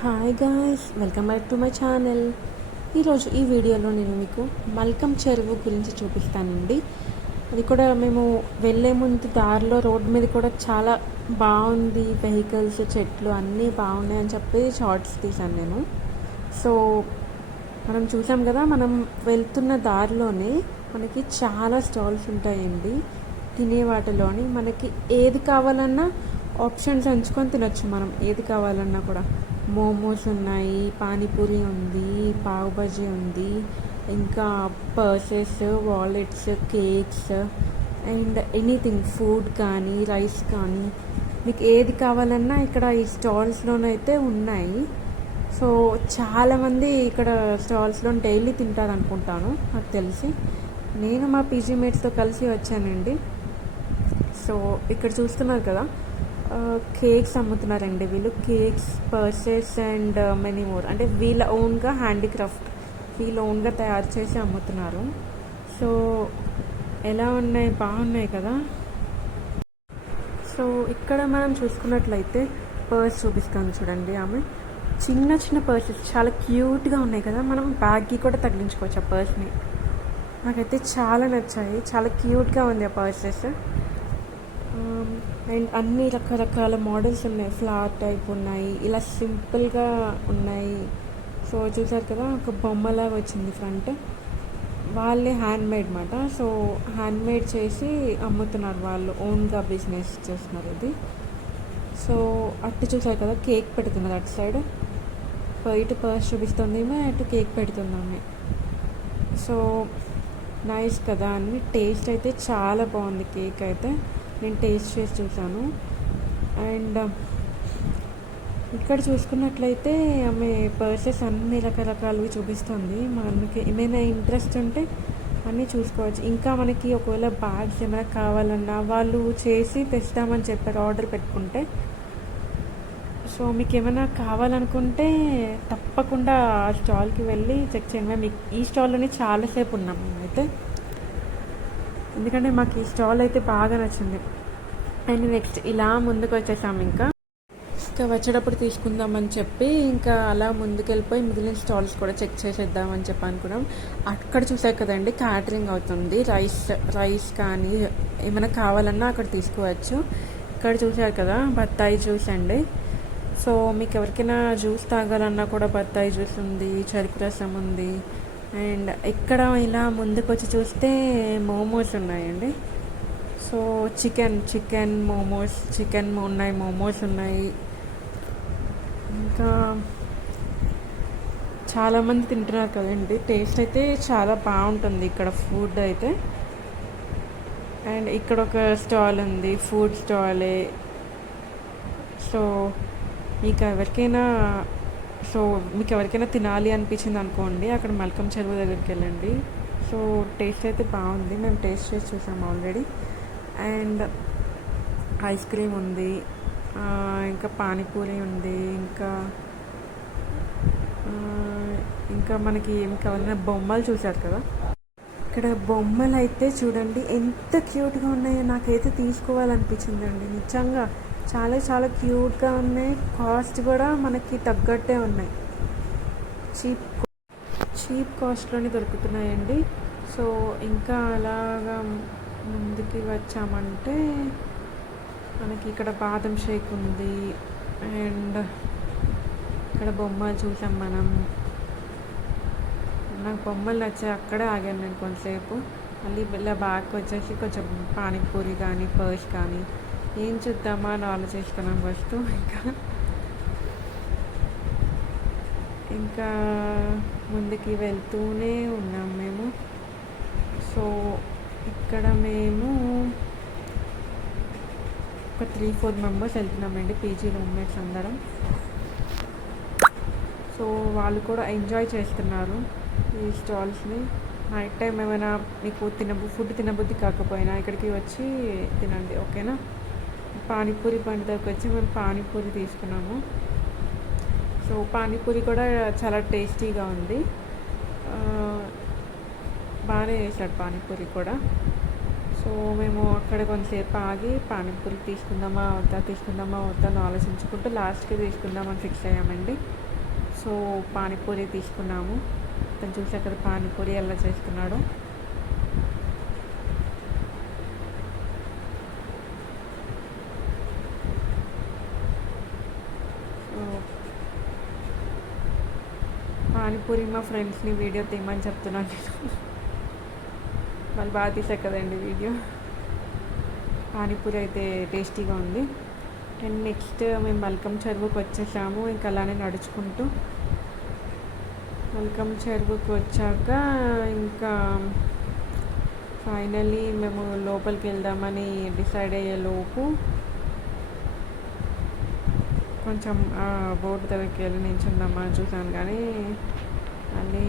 Hi guys, welcome back to my channel. ఈరోజు ఈ వీడియోలో నేను మీకు మల్కం చెరువు గురించి చూపిస్తానండి. అది కూడా మేము వెళ్ళే ముందు దారిలో రోడ్డు మీద కూడా చాలా బాగుంది, వెహికల్స్, చెట్లు అన్నీ బాగున్నాయి అని చెప్పి షార్ట్స్ తీశాను నేను. సో మనం చూసాం కదా, మనం వెళ్తున్న దారిలోనే మనకి చాలా స్టాల్స్ ఉంటాయండి. తినే వాటిలోని మనకి ఏది కావాలన్నా ఆప్షన్స్ ఎంచుకొని తినొచ్చు. మనం ఏది కావాలన్నా కూడా మోమోస్ ఉన్నాయి, పానీపూరి ఉంది, పావ్ బజీ ఉంది, ఇంకా purses, wallets, cakes and anything, food కానీ రైస్ కానీ మీకు ఏది కావాలన్నా ఇక్కడ ఈ స్టాల్స్లోనైతే ఉన్నాయి. సో చాలామంది ఇక్కడ స్టాల్స్లో డైలీ తింటారు అనుకుంటాను, నాకు తెలిసి. నేను మా పీజీ మేట్స్తో కలిసి వచ్చానండి. సో ఇక్కడ చూస్తున్నారు కదా, కేక్స్ అమ్ముతున్నారండి వీళ్ళు. Cakes, purses and many more. అంటే వీళ్ళ ఓన్గా హ్యాండీక్రాఫ్ట్, వీళ్ళ ఓన్గా తయారు చేసి అమ్ముతున్నారు. సో ఎలా ఉన్నాయి, బాగున్నాయి కదా. సో ఇక్కడ మనం చూసుకున్నట్లయితే పర్స్ చూపిస్తాను చూడండి. ఆమె చిన్న చిన్న పర్సెస్ చాలా క్యూట్గా ఉన్నాయి కదా. మనం బ్యాగ్కి కూడా తగిలించుకోవచ్చు ఆ పర్స్ని. నాకైతే చాలా నచ్చాయి, చాలా క్యూట్గా ఉంది ఆ పర్సెస్. అండ్ అన్ని రకరకాల మోడల్స్ ఉన్నాయి. ఫ్లాట్ టైప్ ఉన్నాయి, ఇలా సింపుల్గా ఉన్నాయి. సో చూసారు కదా, ఒక బొమ్మలాగా వచ్చింది ఫ్రంట్. వాళ్ళే హ్యాండ్మేడ్ మాట. సో హ్యాండ్మేడ్ చేసి అమ్ముతున్నారు, వాళ్ళు ఓన్గా బిజినెస్ చేస్తున్నారు ఇది. సో అటు చూసారు కదా, కేక్ పెడుతున్నారు అటు సైడ్. ఇటు పర్స్ చూపిస్తుంది, అటు కేక్ పెడుతున్నామే. సో నైస్ కదా. అన్ని టేస్ట్ అయితే చాలా బాగుంది. కేక్ అయితే నేను టేస్ట్ చేసి చూసాను. అండ్ ఇక్కడ చూసుకున్నట్లయితే ఆమె పర్సెస్ అన్ని రకరకాలవి చూపిస్తుంది. మనకి ఏమైనా ఇంట్రెస్ట్ ఉంటే అన్నీ చూసుకోవచ్చు. ఇంకా మనకి ఒకవేళ బ్యాగ్స్ ఏమైనా కావాలన్నా వాళ్ళు చేసి తెస్తామని చెప్పారు, ఆర్డర్ పెట్టుకుంటే. సో మీకు ఏమైనా కావాలనుకుంటే తప్పకుండా ఆ స్టాల్కి వెళ్ళి చెక్ చేయండి. మేము ఈ స్టాల్లోనే చాలాసేపు ఉన్నాం మేమైతే, ఎందుకంటే మాకు ఈ స్టాల్ అయితే బాగా నచ్చింది. అండ్ నెక్స్ట్ ఇలా ముందుకు వచ్చేసాము. ఇంకా వచ్చేటప్పుడు తీసుకుందామని చెప్పి ఇంకా అలా ముందుకెళ్ళిపోయి మిగిలిన స్టాల్స్ కూడా చెక్ చేసేద్దామని చెప్పి అనుకున్నాం. అక్కడ చూసారు కదండి, క్యాటరింగ్ అవుతుంది. రైస్ కానీ ఏమైనా కావాలన్నా అక్కడ తీసుకోవచ్చు. ఇక్కడ చూసారు కదా, బత్తాయి జ్యూస్ అండి. సో మీకు ఎవరికైనా జ్యూస్ తాగాలన్నా కూడా బత్తాయి జ్యూస్ ఉంది, చెరుకు రసం ఉంది. అండ్ ఇక్కడ ఇలా ముందుకు వచ్చి చూస్తే మోమోస్ ఉన్నాయండి. సో చికెన్ మోమోస్, చికెన్ ఉన్నాయి, మోమోస్ ఉన్నాయి. ఇంకా చాలామంది తింటున్నారు కదండి. టేస్ట్ అయితే చాలా బాగుంటుంది ఇక్కడ ఫుడ్ అయితే. అండ్ ఇక్కడ ఒక స్టాల్ ఉంది, ఫుడ్ స్టాలే. సో మీకు ఎవరికైనా తినాలి అనిపించింది అనుకోండి, అక్కడ మల్కం చెరువు దగ్గరికి వెళ్ళండి. సో టేస్ట్ అయితే బాగుంది, మేము టేస్ట్ చేసి చూసాము ఆల్రెడీ. అండ్ ఐస్ క్రీమ్ ఉంది, ఇంకా పానీపూరి ఉంది, ఇంకా మనకి ఏం కావాలన్నా బొమ్మలు చూశారు కదా. ఇక్కడ బొమ్మలు అయితే చూడండి ఎంత క్యూట్గా ఉన్నాయో. నాకైతే తీసుకోవాలనిపించిందండి నిజంగా. చాలా చాలా క్యూట్గా ఉన్నాయి. కాస్ట్ కూడా మనకి తగ్గట్టే ఉన్నాయి. చీప్ కాస్ట్లోనే దొరుకుతున్నాయండి. సో ఇంకా అలాగా ముందుకి వచ్చామంటే మనకి ఇక్కడ బాదం షేక్ ఉంది. అండ్ ఇక్కడ బొమ్మలు చూసాం మనం. నాకు బొమ్మలు నచ్చాయి, అక్కడే ఆగాను నేను కొంతసేపు. మళ్ళీ ఇలా బ్యాక్ వచ్చేసి కొంచెం పానీపూరి కానీ పర్స్ కానీ ఏం చూద్దామా అని ఆలోచిస్తున్నాం ఫస్ట్. ఇంకా ముందుకి వెళ్తూనే ఉన్నాం మేము. సో ఇక్కడ మేము ఒక 3-4 మెంబర్స్ వెళ్తున్నామండి, పీజీ రూమ్మేట్స్ అందరం. సో వాళ్ళు కూడా ఎంజాయ్ చేస్తున్నారు ఈ స్టాల్స్ని. నైట్ టైం ఏమైనా మీకు ఫుడ్ తినబుద్ధి కాకపోయినా ఇక్కడికి వచ్చి తినండి, ఓకేనా. పానీపూరి బండి దగ్గరికి వచ్చి మేము పానీపూరి తీసుకున్నాము. సో పానీపూరి కూడా చాలా టేస్టీగా ఉంది. బాగానే చేశాడు పానీపూరి కూడా. సో మేము అక్కడ కొంతసేపు ఆగి పానీపూరి తీసుకుందామా వద్దా అని ఆలోచించుకుంటూ లాస్ట్కి తీసుకుందామని ఫిక్స్ అయ్యామండి. సో పానీపూరి తీసుకున్నాము. తను చూసా కదా పానీపూరి ఎలా చేసుకున్నాడు. సో పానీపూరి మా ఫ్రెండ్స్ని వీడియో తీయమని చెప్తున్నాను నేను. వాళ్ళు బాగా తీసారు కదండి వీడియో. పానీపూరి అయితే టేస్టీగా ఉంది. అండ్ నెక్స్ట్ మేము మల్కం చెరువుకి వచ్చేసాము. ఇంకా అలానే నడుచుకుంటూ మల్కం చెరువుకి వచ్చాక ఇంకా ఫైనల్లీ మేము లోపలికి వెళ్దామని డిసైడ్ అయ్యేలోపు కొంచెం బోర్డు దగ్గరికి వెళ్ళి నిల్చుందామని చూసాను, కానీ మళ్ళీ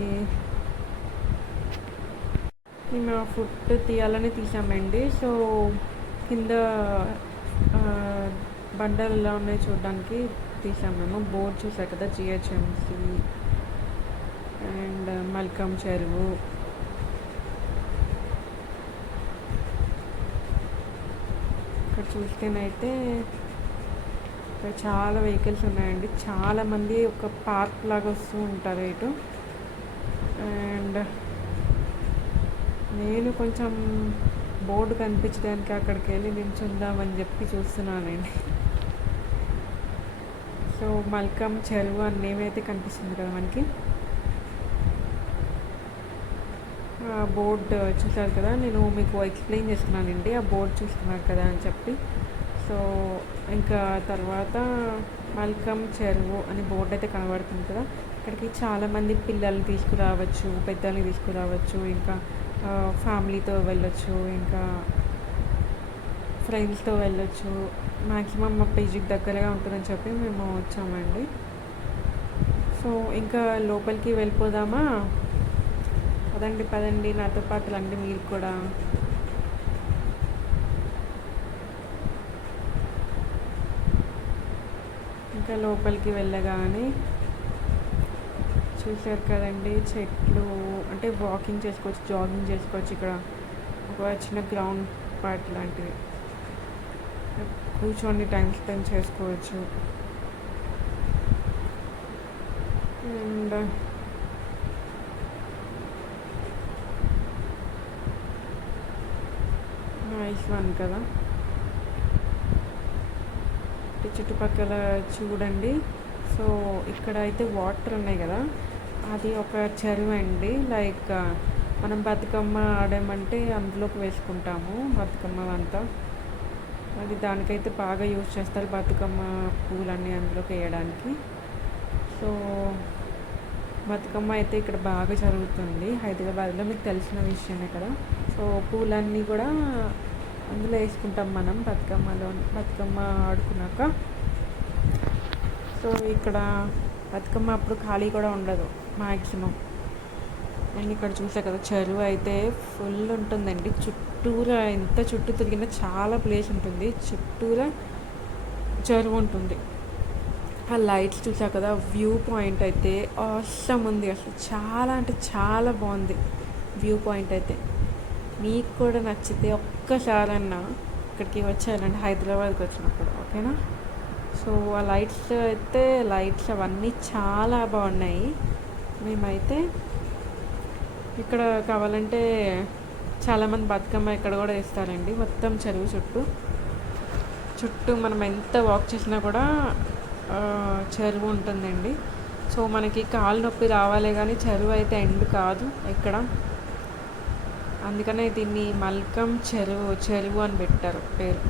మేము ఫుడ్ తీయాలని తీసామండి. సో కింద బండలు ఎలా ఉన్నాయి చూడడానికి తీసాం మేము. బోర్డు చూసారు కదా, జిహెచ్ఎంసి అండ్ మల్కం చెరువు. ఇక్కడ చూస్తేనైతే ఇక్కడ చాలా వెహికల్స్ ఉన్నాయండి. చాలామంది ఒక పార్క్ లాగా వస్తూ ఉంటారు ఇటు. అండ్ నేను కొంచెం బోర్డు కనిపించడానికి అక్కడికి వెళ్ళి నిల్చుందామని చెప్పి చూస్తున్నానండి. సో మల్కం చెరువు అని నేమ్ అయితే కనిపిస్తుంది కదా మనకి. బోర్డు చూసారు కదా, నేను మీకు ఎక్స్ప్లెయిన్ చేస్తున్నానండి ఆ బోర్డు చూస్తున్నారు కదా అని చెప్పి. సో ఇంకా తర్వాత మల్కం చెరువు అని బోర్డు అయితే కనబడుతుంది కదా. ఇక్కడికి చాలామంది పిల్లల్ని తీసుకురావచ్చు, పెద్దల్ని తీసుకురావచ్చు, ఇంకా ఫ్యామిలీతో వెళ్ళొచ్చు, ఇంకా ఫ్రెండ్స్తో వెళ్ళొచ్చు. మ్యాక్సిమం మా పీజీకి దగ్గరగా ఉంటుందని చెప్పి మేము వచ్చామండి. సో ఇంకా లోపలికి వెళ్ళిపోదామా? పదండి పదండి, నాతో పాటు రండి మీరు కూడా. ఇంకా లోపలికి వెళ్ళగానే చూసారు కదండి చెట్లు, అంటే వాకింగ్ చేసుకోవచ్చు, జాగింగ్ చేసుకోవచ్చు. ఇక్కడ ఒక చిన్న గ్రౌండ్ పార్ట్ లాంటివి, కూర్చొని టైం స్పెండ్ చేసుకోవచ్చు. అండ్ నైస్ వన్ కదా. చుట్టుపక్కల చూడండి. సో ఇక్కడ అయితే వాటర్ ఉన్నాయి కదా, అది ఒక చెరువు అండి. లైక్ మనం బతుకమ్మ ఆడామంటే అందులోకి వేసుకుంటాము బతుకమ్మ అంతా. అది దానికైతే బాగా యూజ్ చేస్తారు, బతుకమ్మ పూలన్నీ అందులోకి వేయడానికి. సో బతుకమ్మ అయితే ఇక్కడ బాగా జరుగుతుంది హైదరాబాద్లో, మీకు తెలిసిన విషయమే కదా. సో పూలన్నీ కూడా అందులో వేసుకుంటాం మనం బతుకమ్మ ఆడుకున్నాక. సో ఇక్కడ బతుకమ్మ అప్పుడు ఖాళీ కూడా ఉండదు మ్యాక్సిమం. అండ్ ఇక్కడ చూసా కదా చెరువు అయితే ఫుల్ ఉంటుందండి. చుట్టూరా ఎంత చుట్టూ తిరిగినా చాలా ప్లేస్ ఉంటుంది, చుట్టూరా చెరువు ఉంటుంది. ఆ లైట్స్ చూసా కదా, వ్యూ పాయింట్ అయితే ఆసమ్ ఉంది అసలు. చాలా అంటే చాలా బాగుంది వ్యూ పాయింట్ అయితే. మీకు కూడా నచ్చితే ఒక్కసారన్నా ఇక్కడికి వచ్చారంటే హైదరాబాద్కి వచ్చినప్పుడు, ఓకేనా? సో ఆ లైట్స్ అవన్నీ చాలా బాగున్నాయి. మేమైతే ఇక్కడ కావాలంటే చాలామంది బతుకమ్మ ఇక్కడ కూడా వేస్తారండి. మొత్తం చెరువు చుట్టూ మనం ఎంత వాక్ చేసినా కూడా చెరువు ఉంటుందండి. సో మనకి కాలు నొప్పి రావాలే కానీ చెరువు అయితే ఎండ్ కాదు ఇక్కడ. అందుకనే దీన్ని మల్కం చెరువు అని పెట్టారు పేరు.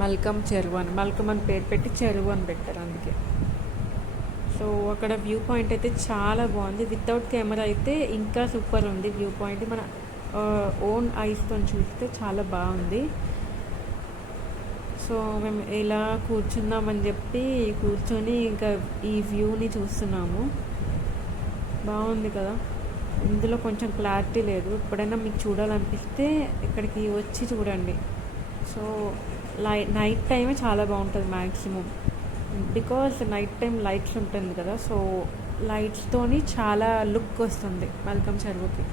మల్కం చెరువు అని, మల్కం అని పేరు పెట్టి చెరువు అని పెట్టారు అందుకే. సో అక్కడ వ్యూ పాయింట్ అయితే చాలా బాగుంది. వితౌట్ కెమెరా అయితే ఇంకా సూపర్ ఉంది వ్యూ పాయింట్. మన ఓన్ ఐస్తో చూస్తే చాలా బాగుంది. సో మేము ఇలా కూర్చుందామని చెప్పి కూర్చొని ఇంకా ఈ వ్యూని చూస్తున్నాము. బాగుంది కదా. ఇందులో కొంచెం క్లారిటీ లేదు, ఎప్పుడైనా మీకు చూడాలనిపిస్తే ఇక్కడికి వచ్చి చూడండి. సో నైట్ టైమే చాలా బాగుంటుంది maximum, because night time lights ఉంటుంది కదా. సో లైట్స్తోని చాలా లుక్ వస్తుంది మల్కం చెరువుకి.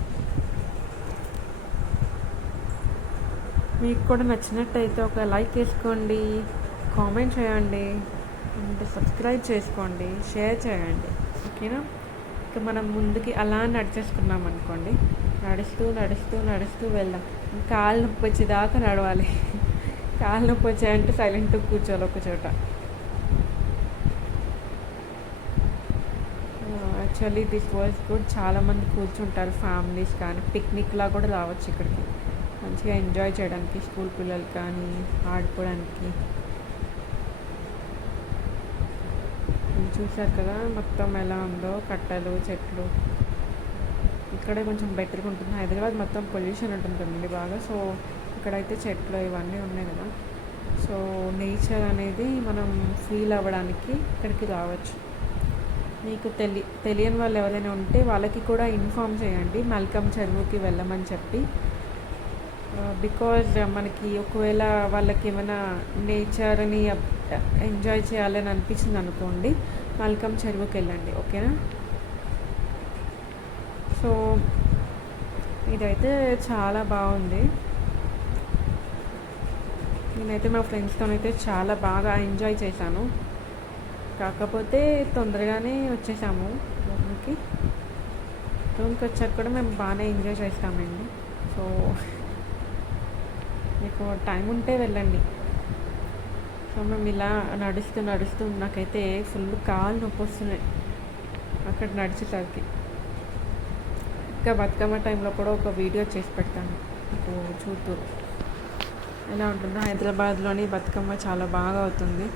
మీకు కూడా నచ్చినట్టయితే ఒక లైక్ వేసుకోండి, కామెంట్ చేయండి అండ్ సబ్స్క్రైబ్ సబ్స్క్రైబ్ చేసుకోండి, షేర్ చేయండి, ఓకేనా. ఇక మనం ముందుకి అలా నడిచేసుకున్నాం అనుకోండి, నడుస్తూ నడుస్తూ నడుస్తూ వెళ్దాం. కాలు నొప్పి వచ్చేదాకా నడవాలి. కాలు నొప్పి వచ్చాయంటే సైలెంట్గా కూర్చోవాలి ఒక చోట. Actually this was good. చాలామంది కూర్చుంటారు, ఫ్యామిలీస్ కానీ పిక్నిక్లా కూడా రావచ్చు ఇక్కడికి, మంచిగా ఎంజాయ్ చేయడానికి, స్కూల్ పిల్లలు కానీ ఆడుకోవడానికి. చూసారు కదా మొత్తం ఎలా ఉందో, కట్టలు చెట్లు. ఇక్కడే కొంచెం బెటర్గా ఉంటుంది. హైదరాబాద్ మొత్తం పొల్యూషన్ ఉంటుందండి బాగా. సో ఇక్కడైతే చెట్లు ఇవన్నీ ఉన్నాయి కదా, సో నేచర్ అనేది మనం ఫీల్ అవ్వడానికి ఇక్కడికి రావచ్చు. మీకు తెలియని వాళ్ళు ఎవరైనా ఉంటే వాళ్ళకి కూడా ఇన్ఫామ్ చేయండి మల్కమ్ చెరువుకి వెళ్ళమని చెప్పి. బికాజ్ మనకి ఒకవేళ వాళ్ళకి ఏమైనా నేచర్ని ఎంజాయ్ చేయాలని అనిపించింది అనుకోండి, మల్కమ్ చెరువుకి వెళ్ళండి, ఓకేనా. సో ఇదైతే చాలా బాగుంది. నేనైతే మా ఫ్రెండ్స్తోనైతే చాలా బాగా ఎంజాయ్ చేశాను. కాకపోతే తొందరగానే వచ్చేసాము రూమ్కి. రూమ్కి వచ్చాక కూడా మేము బాగానే ఎంజాయ్ చేస్తామండి. సో మీకు టైం ఉంటే వెళ్ళండి. సో మేము ఇలా నడుస్తూ నడుస్తూ నాకైతే ఫుల్ కాళ్ళు నొప్పి వస్తున్నాయి అక్కడ నడిచేసరికి. ఇంకా బతుకమ్మ టైంలో కూడా ఒక వీడియో చేసి పెడతాను మీకు చూస్తూ ఎలా ఉంటుందో. హైదరాబాద్లోని బతుకమ్మ చాలా బాగా అవుతుంది.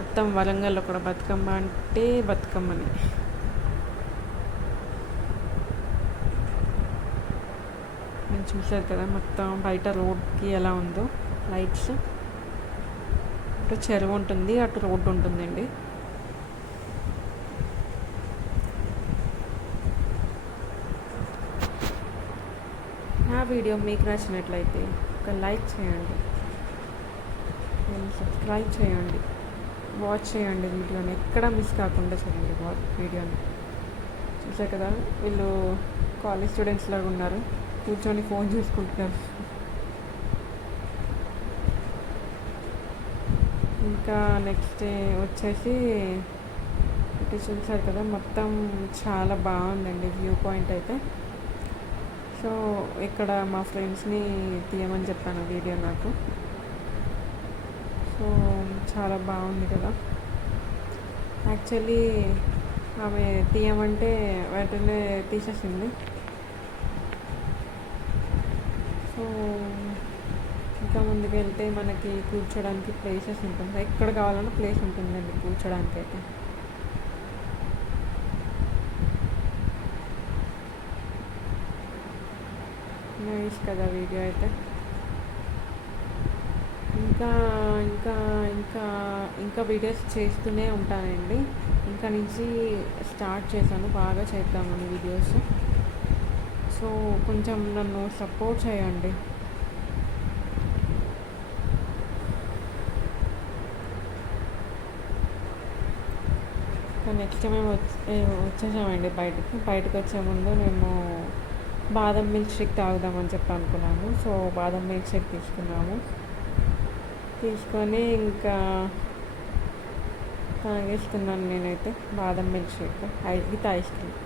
మొత్తం వరంగల్లో కూడా బతుకమ్మ అంటే బతుకమ్మని. నేను చూసారు కదా మొత్తం బయట రోడ్కి ఎలా ఉందో లైట్స్. అటు చెరువు ఉంటుంది, అటు రోడ్డు ఉంటుందండి. నా వీడియో మీకు నచ్చినట్లయితే ఒక లైక్ చేయండి, సబ్స్క్రైబ్ చేయండి, వాచ్ చేయండి వీడియోని. ఎక్కడ మిస్ కాకుండా చూడండి వీడియోని. చూసారు కదా వీళ్ళు కాలేజ్ స్టూడెంట్స్ లాగా ఉన్నారు, కూర్చొని ఫోన్ చూసుకుంటున్నారు. ఇంకా నెక్స్ట్ వచ్చేసి ఇటు చూసారు కదా మొత్తం చాలా బాగుందండి వ్యూ పాయింట్ అయితే. సో ఇక్కడ మా ఫ్రెండ్స్ని తీయమని చెప్పాను వీడియో నాకు. సో చాలా బాగుంది కదా. యాక్చువల్లీ ఆమె తీయమంటే వెంటనే తీసేసింది. సో ఇంకా ముందుకు వెళ్తే మనకి కూర్చోడానికి ప్లేసెస్ ఉంటుంది, ఎక్కడ కావాలన్నా ప్లేస్ ఉంటుందండి కూర్చోడానికి అయితే. నైస్ కదా వీడియో అయితే. ఇంకా ఇంకా ఇంకా ఇంకా వీడియోస్ చేస్తూనే ఉంటానండి. ఇంకా నుంచి స్టార్ట్ చేశాను బాగా చేద్దామని వీడియోస్. సో కొంచెం నన్ను సపోర్ట్ చేయండి. నెక్స్ట్ మేము వచ్చేసామండి బయటకు వచ్చే ముందు మేము బాదం మిల్క్ షేక్ తాగుదామని చెప్పి అనుకున్నాము. సో బాదం మిల్క్ షేక్ తీసుకొని ఇంకా తాగేస్తున్నాను నేనైతే బాదం milk shake with ice cream.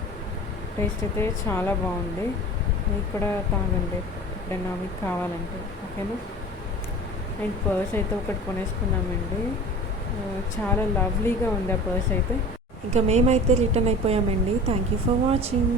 Taste అయితే చాలా బాగుంది. మీకు కూడా తాగండి ఎప్పుడైనా మీకు కావాలంటే, ఓకేనా. అండ్ పర్స్ అయితే ఒకటి కొనేసుకున్నామండి, చాలా లవ్లీగా ఉంది ఆ పర్స్ అయితే. ఇంకా మేమైతే రిటర్న్ అయిపోయామండి. Thank you for watching.